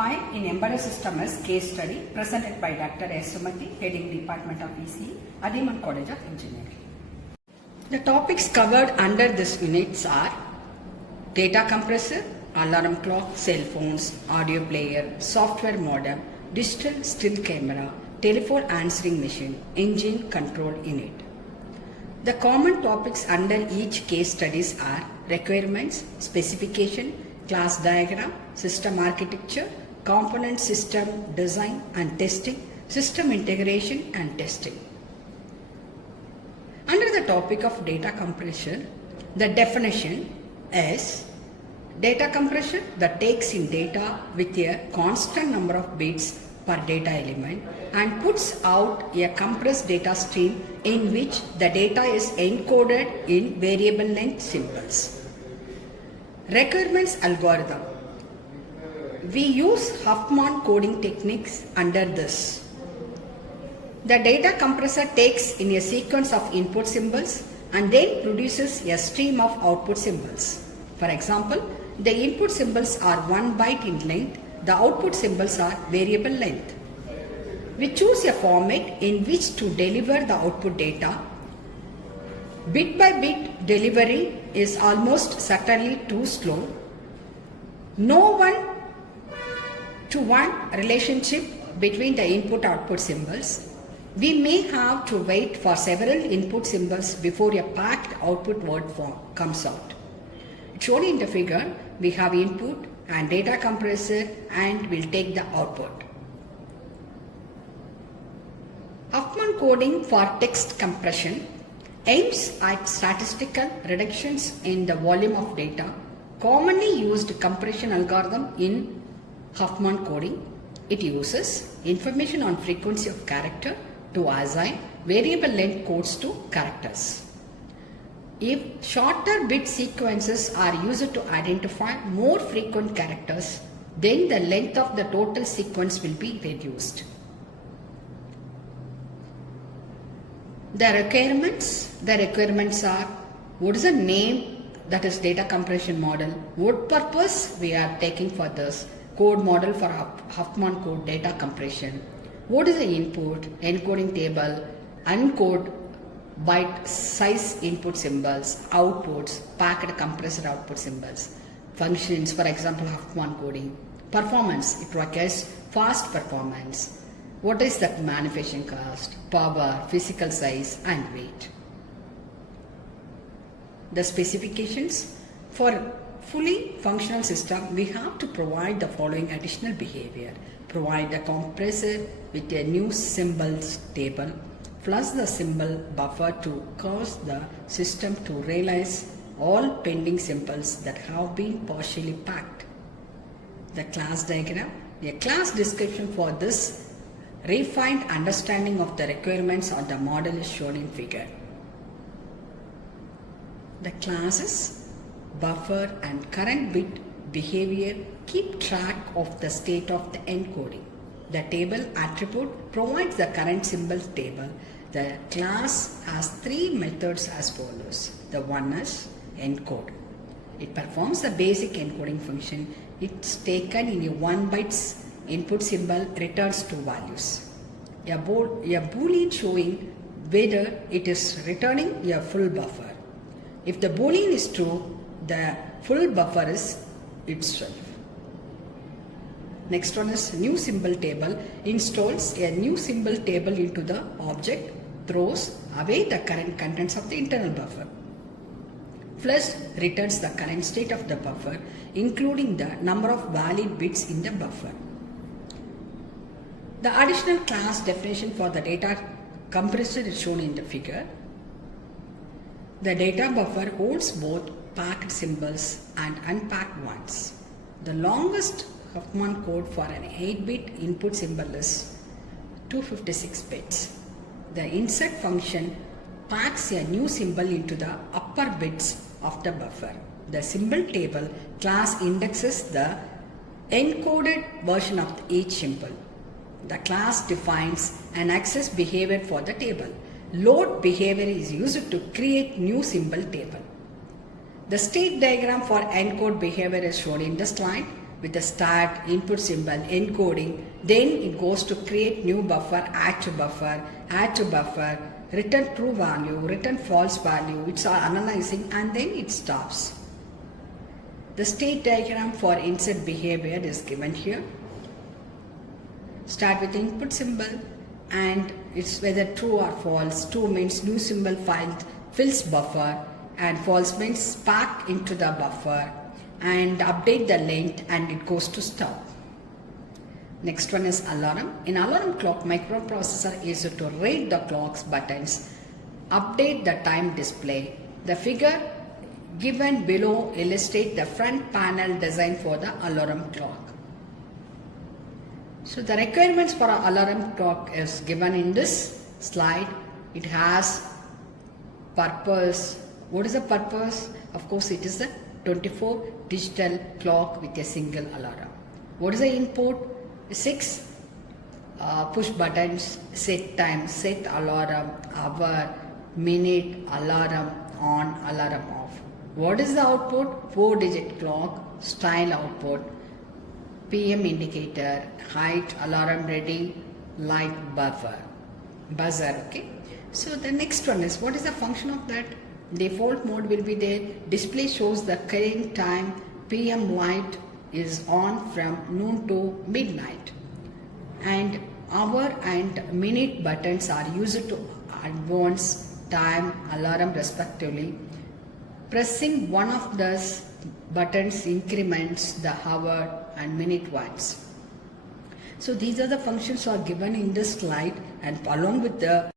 find in embedded system is case study presented by Dr.S.Sumathi, heading Department of Ece-Ace, Adiman College of Engineering. The topics covered under this units are data compressor, alarm clock, cell phones, audio player, software modem, digital still camera, telephone answering machine, engine control unit. The common topics under each case studies are requirements, specification, class diagram, system architecture, component system design and testing, system integration and testing. Under the topic of data compression, the definition is data compression that takes in data with a constant number of bits per data element and puts out a compressed data stream in which the data is encoded in variable length symbols. Requirements algorithm. We use Huffman coding techniques under this. The data compressor takes in a sequence of input symbols and then produces a stream of output symbols. For example, the input symbols are 1 byte in length, the output symbols are variable length. We choose a format in which to deliver the output data. Bit by bit delivery is almost certainly too slow. No one-to-one relationship between the input-output symbols. We may have to wait for several input symbols before a packed output word form comes out. Shown in the figure, we have input and data compressor and will take the output. Huffman coding for text compression aims at statistical reductions in the volume of data. Commonly used compression algorithm in Huffman coding. It uses information on frequency of character to assign variable length codes to characters. If shorter bit sequences are used to identify more frequent characters, then the length of the total sequence will be reduced. The requirements are what is the name, that is data compression model, what purpose we are taking for this, code model for Huffman code data compression, what is the input, encoding table, uncode byte size input symbols, outputs, packed compressor output symbols, functions, for example Huffman coding, performance, it requires fast performance. What is that manufacturing cost, power, physical size and weight. The specifications. For fully functional system, we have to provide the following additional behavior. Provide the compressor with a new symbols table, flush the symbol buffer to cause the system to realize all pending symbols that have been partially packed. The class diagram. A class description for this refined understanding of the requirements of the model is shown in figure. The classes, buffer and current bit behavior keep track of the state of the encoding. The table attribute provides the current symbol table. The class has three methods as follows. The one is encode. It performs the basic encoding function. It's taken in a 1 byte input symbol, returns two values. A boolean showing whether it is returning a full buffer. If the boolean is true, the full buffer is itself. Next one is new symbol table. Installs a new symbol table into the object, throws away the current contents of the internal buffer. Flush returns the current state of the buffer, including the number of valid bits in the buffer. The additional class definition for the data compressor is shown in the figure. The data buffer holds both packed symbols and unpacked ones. The longest Huffman code for an 8-bit input symbol is 256 bits. The insert function packs a new symbol into the upper bits of the buffer. The symbol table class indexes the encoded version of each symbol. The class defines an access behavior for the table. Load behavior is used to create new symbol table. The state diagram for encode behavior is shown in the slide. with the start, input symbol, encoding. Then it goes to create new buffer, add to buffer, return true value, return false value. It's analyzing and then it stops. The state diagram for insert behavior is given here. Start with input symbol and it's whether true or false. True means new symbol fills buffer and false means spark into the buffer and update the length and it goes to stop. Next one is alarm. In alarm clock, microprocessor is to read the clock's buttons, update the time display. The figure given below illustrates the front panel design for the alarm clock. So the requirements for an alarm clock is given in this slide. It has purpose. What is the purpose? Of course, it is a 24 digital clock with a single alarm. What is the input? 6 push buttons, set time, set alarm, hour, minute, alarm on, alarm off. What is the output? 4-digit clock, style output, PM indicator, height, alarm ready, light buzzer, okay. So the next one is, what is the function of that? Default mode will be there. Display shows the current time. PM light is on from noon to midnight. And hour and minute buttons are used to advance time, alarm respectively. Pressing one of those buttons increments the hour and minute ones. So these are the functions are given in this slide and along with the